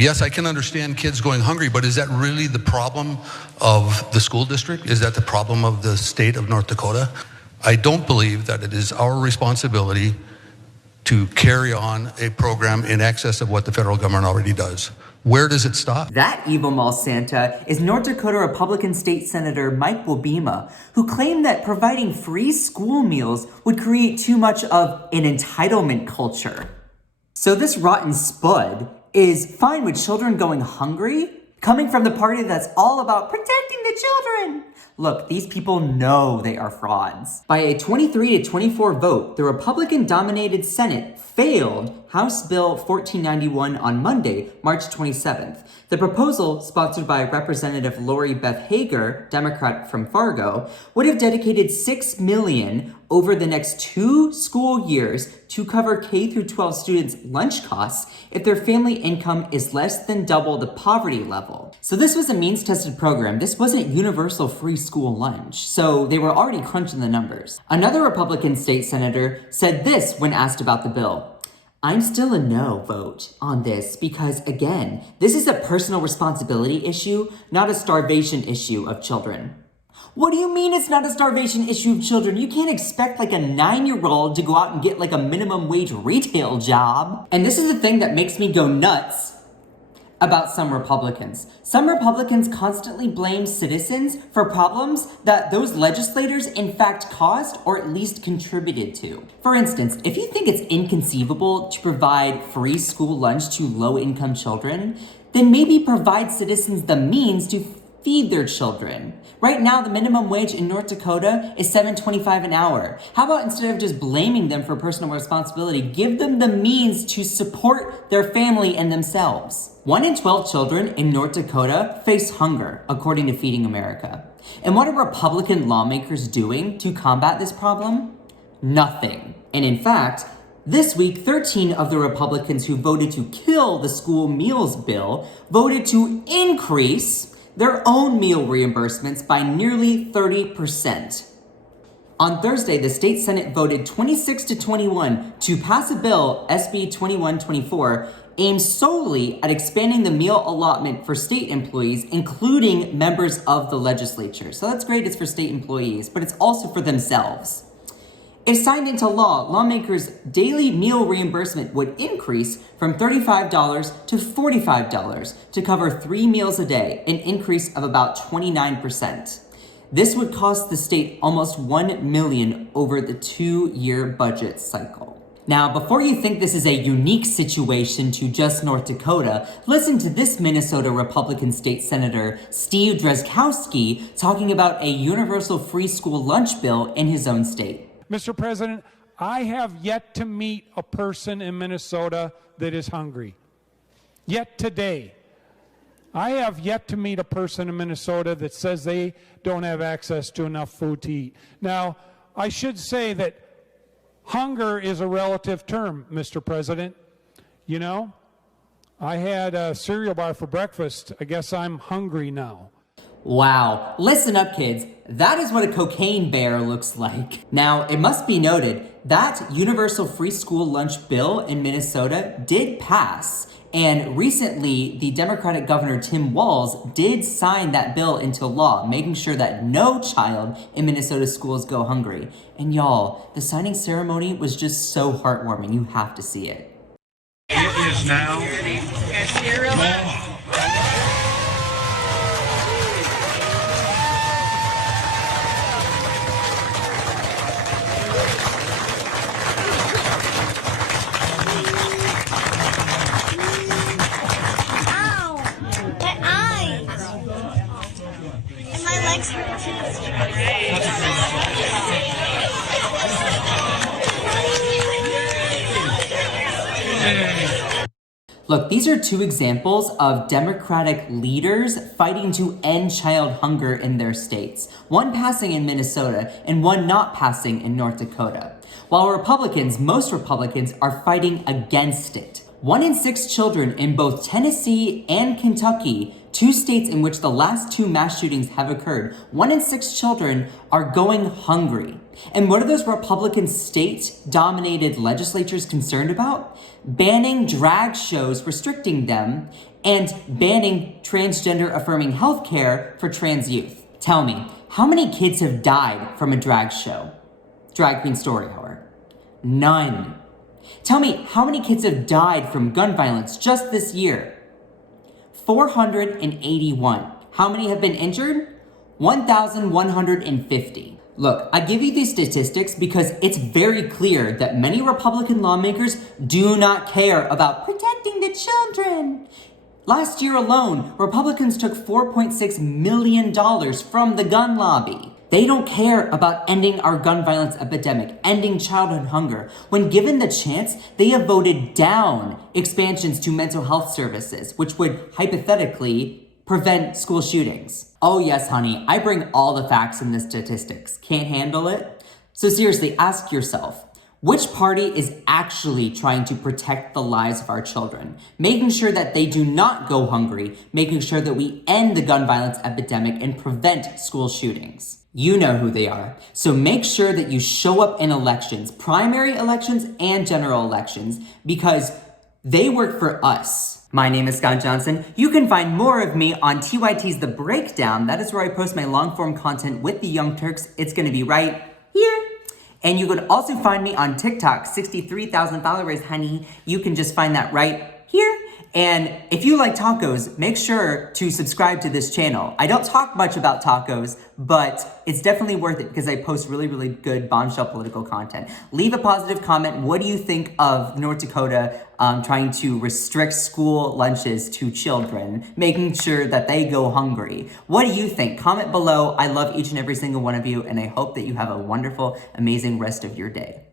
Yes, I can understand kids going hungry, but is that really the problem of the school district? Is that the problem of the state of North Dakota? I don't believe that it is our responsibility to carry on a program in excess of what the federal government already does. Where does it stop? That evil mall Santa is North Dakota Republican State Senator Mike Wobema, who claimed that providing free school meals would create too much of an entitlement culture. So this rotten spud is fine with children going hungry, coming from the party that's all about protecting the children. Look, these people know they are frauds. By a 23-24 vote, the Republican-dominated Senate failed House Bill 1491 on Monday, March 27th. The proposal, sponsored by Representative Lori Beth Hager, Democrat from Fargo, would have dedicated $6 million over the next 2 school years to cover K-12 students' lunch costs if their family income is less than double the poverty level. So this was a means-tested program. This wasn't universal free school lunch, so they were already crunching the numbers. Another Republican state senator said this when asked about the bill. I'm still a no vote on this because, again, this is a personal responsibility issue, not a starvation issue of children. What do you mean it's not a starvation issue of children? You can't expect like a 9-year-old to go out and get like a minimum wage retail job. And this is the thing that makes me go nuts about some Republicans. Some Republicans constantly blame citizens for problems that those legislators in fact caused or at least contributed to. For instance, if you think it's inconceivable to provide free school lunch to low-income children, then maybe provide citizens the means to feed their children. Right now, the minimum wage in North Dakota is $7.25 an hour. How about instead of just blaming them for personal responsibility, give them the means to support their family and themselves? 1 in 12 children in North Dakota face hunger, according to Feeding America. And what are Republican lawmakers doing to combat this problem? Nothing. And in fact, this week, 13 of the Republicans who voted to kill the school meals bill voted to increase their own meal reimbursements by nearly 30%. On Thursday, the state Senate voted 26-21 to pass a bill, SB 2124, aimed solely at expanding the meal allotment for state employees, including members of the legislature. So that's great, it's for state employees, but it's also for themselves. If signed into law, lawmakers' daily meal reimbursement would increase from $35 to $45 to cover 3 meals a day, an increase of about 29%. This would cost the state almost $1 million over the 2-year budget cycle. Now, before you think this is a unique situation to just North Dakota, listen to this Minnesota Republican State Senator Steve Drazkowski talking about a universal free school lunch bill in his own state. Mr. President, I have yet to meet a person in Minnesota that is hungry. Yet today. I have yet to meet a person in Minnesota that says they don't have access to enough food to eat. Now, I should say that hunger is a relative term, Mr. President. You know, I had a cereal bar for breakfast. I guess I'm hungry now. Wow. Listen up, kids. That is what a cocaine bear looks like. Now, it must be noted that universal free school lunch bill in Minnesota did pass. And recently, the Democratic Governor Tim Walz did sign that bill into law, making sure that no child in Minnesota schools go hungry. And y'all, the signing ceremony was just so heartwarming. You have to see it. It is now. Look, these are 2 examples of Democratic leaders fighting to end child hunger in their states. One passing in Minnesota and one not passing in North Dakota. While Republicans, most Republicans, are fighting against it. 1 in 6 children in both Tennessee and Kentucky, 2 states in which the last 2 mass shootings have occurred, 1 in 6 children are going hungry. And what are those Republican state-dominated legislatures concerned about? Banning drag shows, restricting them, and banning transgender-affirming healthcare for trans youth. Tell me, how many kids have died from a drag show? Drag Queen Story Hour. None. Tell me, how many kids have died from gun violence just this year? 481. How many have been injured? 1,150. Look, I give you these statistics because it's very clear that many Republican lawmakers do not care about protecting the children. Last year alone, Republicans took $4.6 million from the gun lobby. They don't care about ending our gun violence epidemic, ending childhood hunger. When given the chance, they have voted down expansions to mental health services, which would hypothetically prevent school shootings. Oh yes, honey, I bring all the facts and the statistics. Can't handle it? So seriously, ask yourself, which party is actually trying to protect the lives of our children? Making sure that they do not go hungry, making sure that we end the gun violence epidemic and prevent school shootings. You know who they are. So make sure that you show up in elections, primary elections and general elections, because they work for us. My name is Scott Johnson. You can find more of me on TYT's The Breakdown. That is where I post my long-form content with the Young Turks. It's gonna be right here. And you could also find me on TikTok, 63,000 followers, honey. You can just find that right here. And if you like tacos, make sure to subscribe to this channel. I don't talk much about tacos, but it's definitely worth it because I post really, really good bombshell political content. Leave a positive comment. What do you think of North Dakota trying to restrict school lunches to children, making sure that they go hungry? What do you think? Comment below. I love each and every single one of you, and I hope that you have a wonderful, amazing rest of your day.